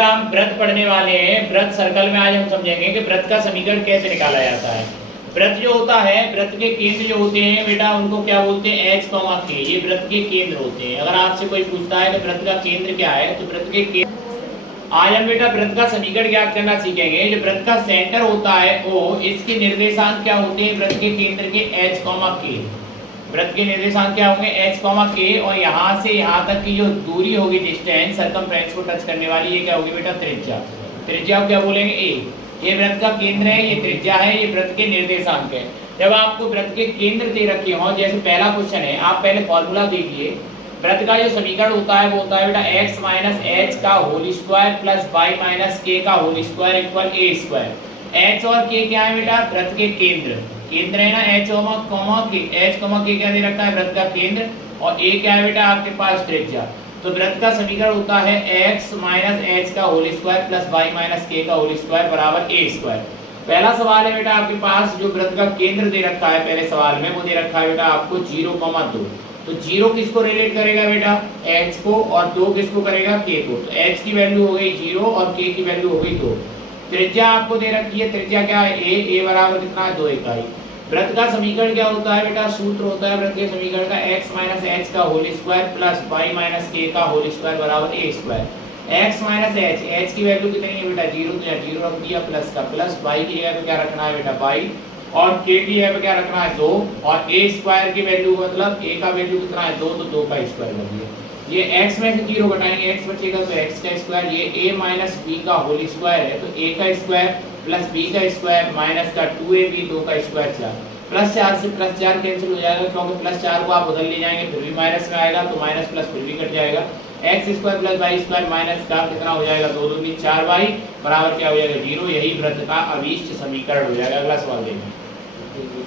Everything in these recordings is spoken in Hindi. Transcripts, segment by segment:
हम वृत्त पढ़ने वाले हैं। वृत्त सर्कल में आज हम समझेंगे कि वृत्त का समीकरण कैसे निकाला जाता है। वृत्त जो होता है, वृत्त के केंद्र जो होते हैं बेटा, उनको क्या बोलते हैं? एच कॉमा के। ये वृत्त के केंद्र होते हैं। अगर आपसे कोई पूछता है कि वृत्त का केंद्र क्या है, तो वृत्त के केंद्र। आज हम बेटा वृत्त का समीकरण ज्ञात करना सीखेंगे। जो वृत्त का सेंटर होता है O, इसके निर्देशांक क्या होते हैं? वृत्त के केंद्र के एच कॉमा के। वृत्त के निर्देशांक क्या होंगे? एच कॉमा के। और यहाँ से यहाँ तक की जो दूरी होगी, डिस्टेंस सर्कमफ्रेंस को टच करने वाली, ये क्या होगी बेटा? त्रिज्या। त्रिज्या को क्या बोलेंगे? ए। ये वृत्त का केंद्र है, ये त्रिज्या है, ये वृत्त के निर्देशांक है। जब आपको वृत्त के केंद्र दे रखे हो, जैसे पहला क्वेश्चन है, आप पहले फॉर्मूला देखिए। वृत्त का जो समीकरण होता है वो होता है बेटा x माइनस एच का whole square plus y minus K का whole square equal A square. h और k क्या है बेटा? वृत्त के केंद्र। केंद्र है ना, एच कॉमा के। एच कॉमा के क्या दे रखा है? वृत्त का केंद्र। और ए क्या है बेटा? आपके पास त्रिज्या। तो वृत्त का समीकरण होता है x माइनस एच का whole square plus y minus K का होल स्क्वायर बराबर ए स्क्वायर। पहला सवाल है बेटा आपके पास, जो वृत्त का केंद्र दे रखा है पहले सवाल में, वो दे रखा है बेटा आपको 0,2। तो 0 किसको रिलेट करेगा बेटा? h को। और 2 किसको करेगा? k को। तो h की वैल्यू हो गई 0 और k की वैल्यू हो गई 2। त्रिज्या आपको दे रखी है, त्रिज्या क्या है? a बराबर कितना है? 2 इकाई। वृत्त का समीकरण क्या होता है बेटा? सूत्र होता है वृत्त के समीकरण का x माइनस एच का whole square plus y minus K का होल स्क्वायर बराबर A square. x minus H, h की वैल्यू कितनी है बेटा? 0। तो 0 रख दिया, प्लस का प्लस, y की जगह पे क्या रखना है बेटा? y। और k की जगह पे क्या रखना है? 2। और a स्क्वायर की वैल्यू मतलब a का वैल्यू कितना है? 2। तो 2 का स्क्वायर कर दिया। ये x में से 0 घटाएंगे, x बचेगा तो x का स्क्वायर। ये a माइनस b का होल स्क्वायर है, तो a का स्क्वायर प्लस b का स्क्वायर माइनस का 2ab, 2 का स्क्वायर 4। प्लस 4 से प्लस 4 कैंसिल हो जाएगा, क्योंकि प्लस 4 को आप उधर ले जाएंगे फिर भी माइनस में आएगा, तो माइनस प्लस फिर भी कट जाएगा। x square plus y square minus का कितना हो जाएगा? 2 2 4y बराबर क्या हो जाएगा? 0। यही वृत्त का अभीष्ट समीकरण हो जाएगा। अगला सवाल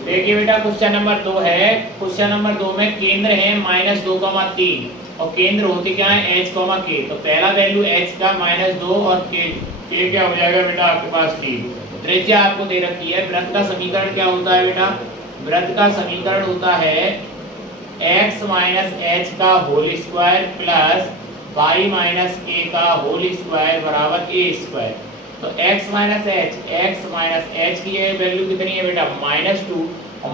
देखिए बेटा, क्वेश्चन नंबर 2 है। क्वेश्चन नंबर 2 में केंद्र है -2,3 और केंद्र होते क्या है? h, k। तो पहला वैल्यू h का -2 और k क्या हो जाएगा बेटा आपके पास? 3। त्रिज्या आपको दे रखी है। वृत्त का समीकरण क्या होता है बेटा? वृत्त का समीकरण होता है x माइनस एच का whole square plus y minus K का होल स्क्वायर बराबर ए स्क्वायर। तो x माइनस एच की वैल्यू कितनी है बेटा? -2। और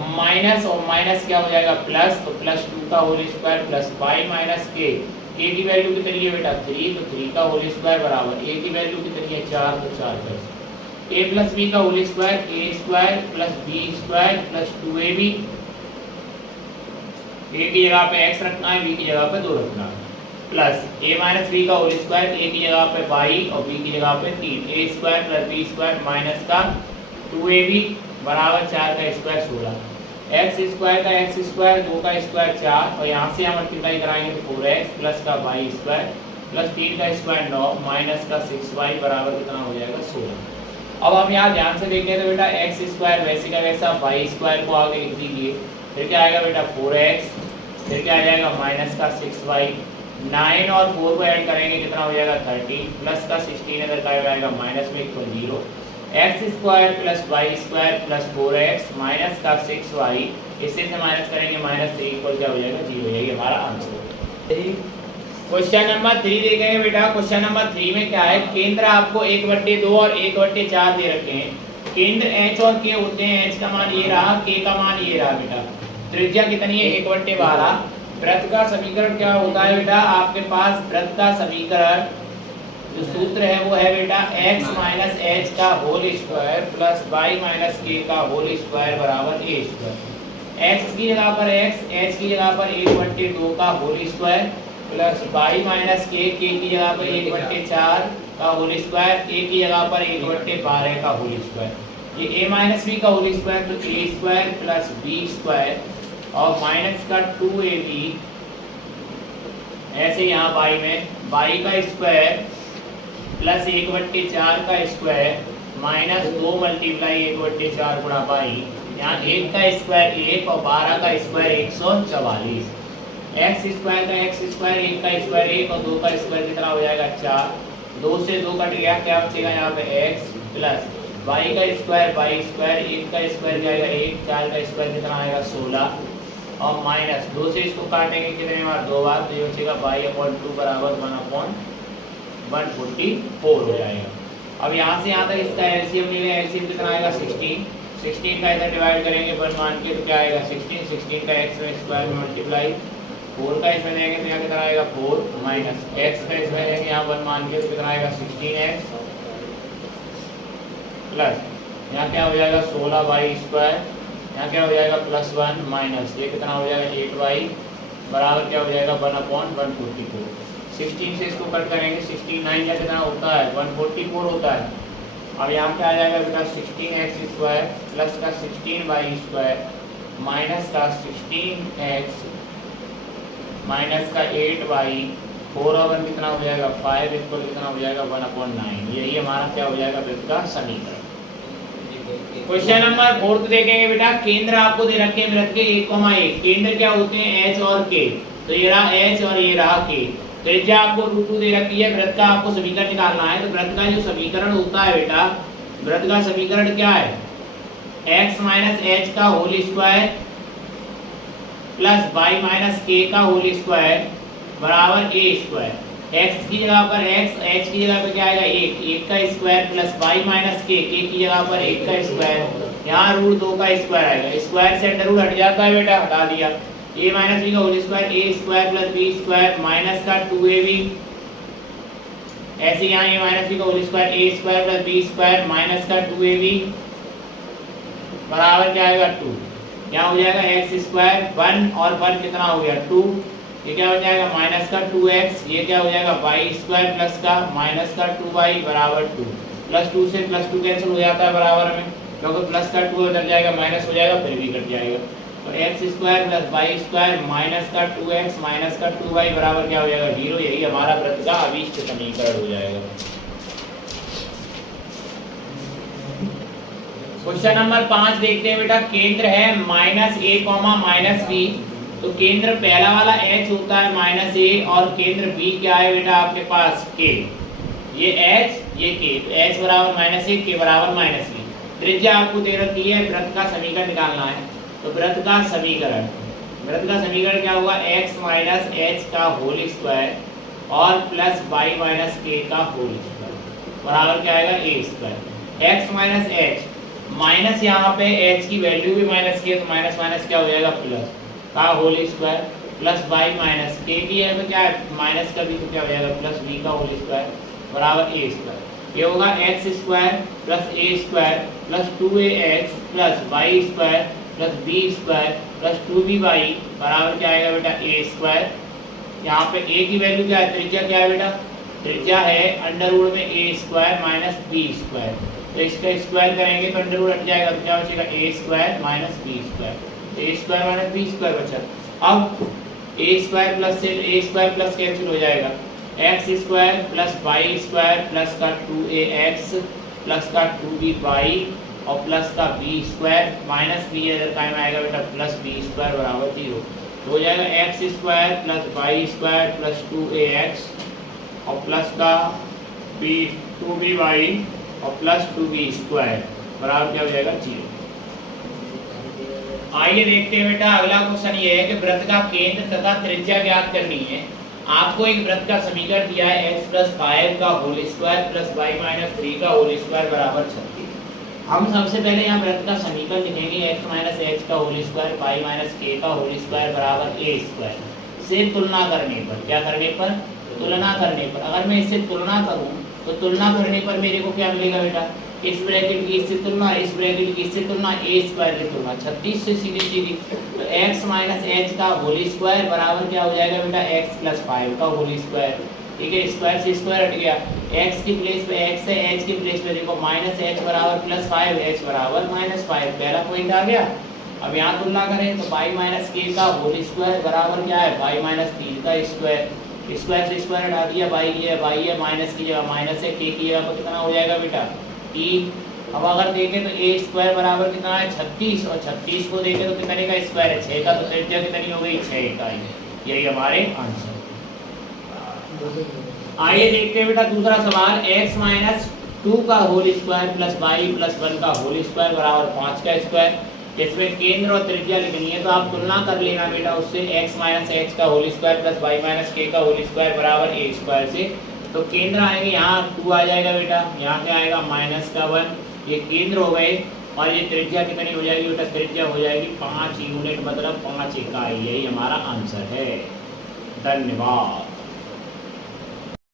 माइनस क्या हो जाएगा? प्लस। तो प्लस 2 का whole square plus y minus K की वैल्यू कितनी है बेटा? 3। तो 3 का होल स्क्वायर बराबर a की वैल्यू कितनी है? 4। तो 4 प्लस a प्लस b का whole square, a square plus b square plus 2ab। a की जगह पे x रखना है, b की जगह पे 2 रखना है, प्लस a माइनस बी का होल स्क्वायर, a की जगह पे y और b की जगह पे 3। a square plus b square minus का 2ab बराबर 4 का स्क्वायर 16। x स्क्वायर का x स्क्वायर, 2 का स्क्वायर 4, और यहाँ से हम मल्टीप्लाई कराएंगे तो 4x प्लस का y स्क्वायर प्लस 3 का स्क्वायर 9 माइनस का 6y बराबर कितना हो जाएगा? 16। अब हम यहाँ ध्यान से देखें तो बेटा x स्क्वायर वैसे का वैसा, y स्क्वायर को आगे लिख दीजिए। फिर क्या आएगा बेटा? 4x। फिर क्या आ जाएगा? माइनस का 6y। 9 और 4 को ऐड करेंगे कितना हो जाएगा? 13 प्लस का 16 इधर का आएगा माइनस में equal 0। x square plus y square plus 4x minus का 6y, इससे से माइनस करेंगे -3 इक्वल क्या हो जाएगा? 0। यही हमारा आंसर। क्वेश्चन नंबर 3 देखेंगे बेटा। क्वेश्चन नंबर 3 में क्या है? केंद्र आपको 1/2 और 1/4 दे रखे हैं। केंद्र h और k होते हैं। h का मान ये रहा, k का मान ये रहा बेटा। त्रिज्या कितनी है? 1/12। वृत्त का समीकरण क्या होता है बेटा आपके पास? वृत्त का समीकरण जो सूत्र है वो है बेटा x माइनस एच का whole square plus y minus K का होल स्क्वायर बराबर ए स्क्वायर। x की जगह पर x, h की जगह पर 1/2 का whole square plus y minus K की जगह पर 1/4 का होल स्क्वायर, a की जगह पर 1/12 का होल स्क्वायर। ये a माइनस b का होल स्क्वायर, तो a square plus b square और माइनस का 2ab, ऐसे यहाँ y में y का स्क्वायर प्लस 1/4 का स्क्वायर माइनस 2 मल्टीप्लाई 1/4 गुणा y। यहाँ 1 का स्क्वायर 1 और 12 का स्क्वायर 144। x स्क्वायर का x स्क्वायर, 1 का स्क्वायर 1 और 2 का स्क्वायर कितना हो जाएगा? 4। 2 से 2 कट गया, क्या बचेगा यहाँ पे? x प्लस y का स्क्वायर 1 का स्क्वायर जाएगा 1, 4 का स्क्वायर कितना आएगा? 16 और माइनस 2 से इसको काटेंगे कितने बार? 2 बार, तो ये बचेगा y/2 बराबर 1/। 144 हो जाएगा। अब यहाँ से यहाँ तक इसका एलसीएम ले लें, एलसीएम कितना आएगा 16, 16 का इधर डिवाइड करेंगे 1 मान के तो क्या आएगा 16, 16 का एक्स स्क्वायर में मल्टीप्लाई 4 का इसमें देंगे तो यहाँ कितना आएगा 4 माइनस एक्स का इसमें देंगे यहाँ 1 मान के तो कितना आएगा 16x प्लस यहाँ क्या हो जाएगा 16y स्क्वायर, यहाँ क्या हो जाएगा +1 माइनस ये कितना हो जाएगा 8y बराबर क्या हो जाएगा 1/144। 16 से इसको कट करेंगे 16 का कितना होता है 144 होता है। अब यहाँ क्या आ जाएगा बेटा 16x स्क्वायर प्लस का 16y स्क्वायर माइनस का 16x माइनस का 8y 4 और 1 कितना हो जाएगा 5 इक्वल कितना हो जाएगा 1/9। यही हमारा क्या हो जाएगा वृत्त का समीकरण। क्वेश्चन नंबर 4 देखेंगे बेटा, केंद्र आपको दे रखे हैं वृत्त के 1,1। केंद्र क्या होते हैं h और k, तो ये रहा h और ये रहा k। त्रिज्या आपको √2 दे रखी है, वृत्त का आपको समीकरण निकालना है। तो वृत्त का जो समीकरण होता है बेटा, वृत्त का समीकरण क्या है x माइनस h का whole square plus y minus k का होल स्क्वायर बराबर a स्क्वायर। x की जगह पर x, h की जगह पर क्या आएगा 1 का square plus y minus k की जगह पर 1 का स्क्वायर, यहाँ √2 का स्क्वायर आएगा। स्क्वायर से अंडर रूट हट जाता है बेटा, हटा दिया। a माइनस b का whole square a square plus b square minus का 2ab, ऐसे यहाँ a माइनस b का whole square a square plus b square minus का 2ab बराबर क्या आएगा 2। यहाँ हो जाएगा x स्क्वायर 1 और 1 कितना हो गया 2, ये क्या हो जाएगा माइनस का 2x, ये क्या हो जाएगा y स्क्वायर प्लस का माइनस का 2y बराबर 2। प्लस 2 से प्लस 2 कैंसिल हो जाता है बराबर में, क्योंकि प्लस का 2 उधर जाएगा माइनस हो जाएगा फिर भी कट जाएगा। तो x square plus y square minus का 2x माइनस का 2y बराबर क्या हो जाएगा 0। यही हमारा वृत्त का अभीष्ट समीकरण हो जाएगा। क्वेश्चन नंबर 5 देखते हैं बेटा, केंद्र है -a, -b। तो केंद्र पहला वाला h होता है -a और केंद्र b क्या है बेटा आपके पास k। ये h ये k, तो h बराबर -a k बराबर -b। त्रिज्या आपको दे रखी है, वृत्त का समीकरण निकालना है। तो वृत्त का समीकरण क्या होगा x माइनस h का होल स्क्वायर और प्लस y माइनस k का होल स्क्वायर बराबर क्या आएगा a square. x minus h minus यहाँ पे h की वैल्यू भी माइनस की है तो माइनस माइनस क्या हो जाएगा प्लस का whole square plus y minus k की है तो क्या है माइनस का भी तो क्या हो जाएगा प्लस b का होल स्क्वायर बराबर a स्क्वायर। ये होगा x square plus a square plus 2ax plus y square plus b square plus 2by बराबर क्या आएगा बेटा a स्क्वायर। यहाँ पे a की वैल्यू क्या है, त्रिज्या क्या है बेटा, त्रिज्या है अंडर रूट में a square minus b square. तो इसका स्क्वायर करेंगे तो अंडर रूट हट जाएगा तो क्या बचेगा a square minus b square. तो a square minus b square बचा। अब a स्क्वायर प्लस से a स्क्वायर प्लस कैंसिल हो जाएगा, x square plus y square plus का 2ax प्लस का 2by और प्लस का b स्क्वायर माइनस b इधर काय में आएगा बेटा प्लस b स्क्वायर बराबर 0। तो हो जाएगा x square plus y square plus 2ax और प्लस का 2by और प्लस 2b स्क्वायर बराबर क्या हो जाएगा 0। आइए देखते हैं बेटा, अगला क्वेश्चन ये है कि वृत्त का केंद्र तथा त्रिज्या ज्ञात करनी है। आपको एक वृत्त का समीकरण दिया है x प्लस 5 का whole square plus y minus 3 का होल स्क्वायर बराबर 36। हम सबसे पहले यहाँ वृत्त का समीकरण लिखेंगे x माइनस h का whole square y minus k का होल स्क्वायर बराबर a स्क्वायर से तुलना करने पर, क्या करने पर, तुलना करने पर। अगर मैं इससे तुलना करूँ तो तुलना करने पर मेरे को क्या मिलेगा बेटा, इस ब्रैकेट की इससे तुलना, इस ब्रैकेट की इससे तुलना, a स्क्वायर की तुलना 36 से सीधी। तो x माइनस h का होल स्क्वायर बराबर क्या हो जाएगा बेटा x प्लस 5 का होल स्क्वायर। ठीक है, स्क्वायर से स्क्वायर हट गया, x की प्लेस पे x है, h की प्लेस पे देखो माइनस h बराबर प्लस 5, h बराबर माइनस 5, पहला पॉइंट आ गया। अब यहाँ तुलना करें तो y माइनस k का होल स्क्वायर बराबर क्या है y माइनस 3 का स्क्वायर। स्क्वायर से स्क्वायर हटा दिया, y है माइनस की जगह माइनस है, k की जगह पर कितना हो जाएगा बेटा 3। अब अगर देखें तो a स्क्वायर बराबर कितना है 36 और 36 को देखें तो कितने का स्क्वायर है 6 का, तो त्रिज्या कितनी हो गई 6 इकाई। यही हमारे आंसर। आइए देखते हैं बेटा दूसरा सवाल, x माइनस 2 का whole square plus y plus 1 का होल स्क्वायर बराबर 5 का स्क्वायर। इसमें केंद्र और त्रिज्या लिखनी है तो आप तुलना कर लेना बेटा उससे, x माइनस h का whole square plus y minus k का होल स्क्वायर बराबर a स्क्वायर से तो केंद्र आएंगे यहाँ 2 आ जाएगा बेटा, यहाँ क्या आएगा -1, ये केंद्र हो गए। और ये त्रिज्या कितनी हो जाएगी बेटा, त्रिज्या हो जाएगी 5 यूनिट, मतलब 5 इकाई। यही हमारा आंसर है। धन्यवाद।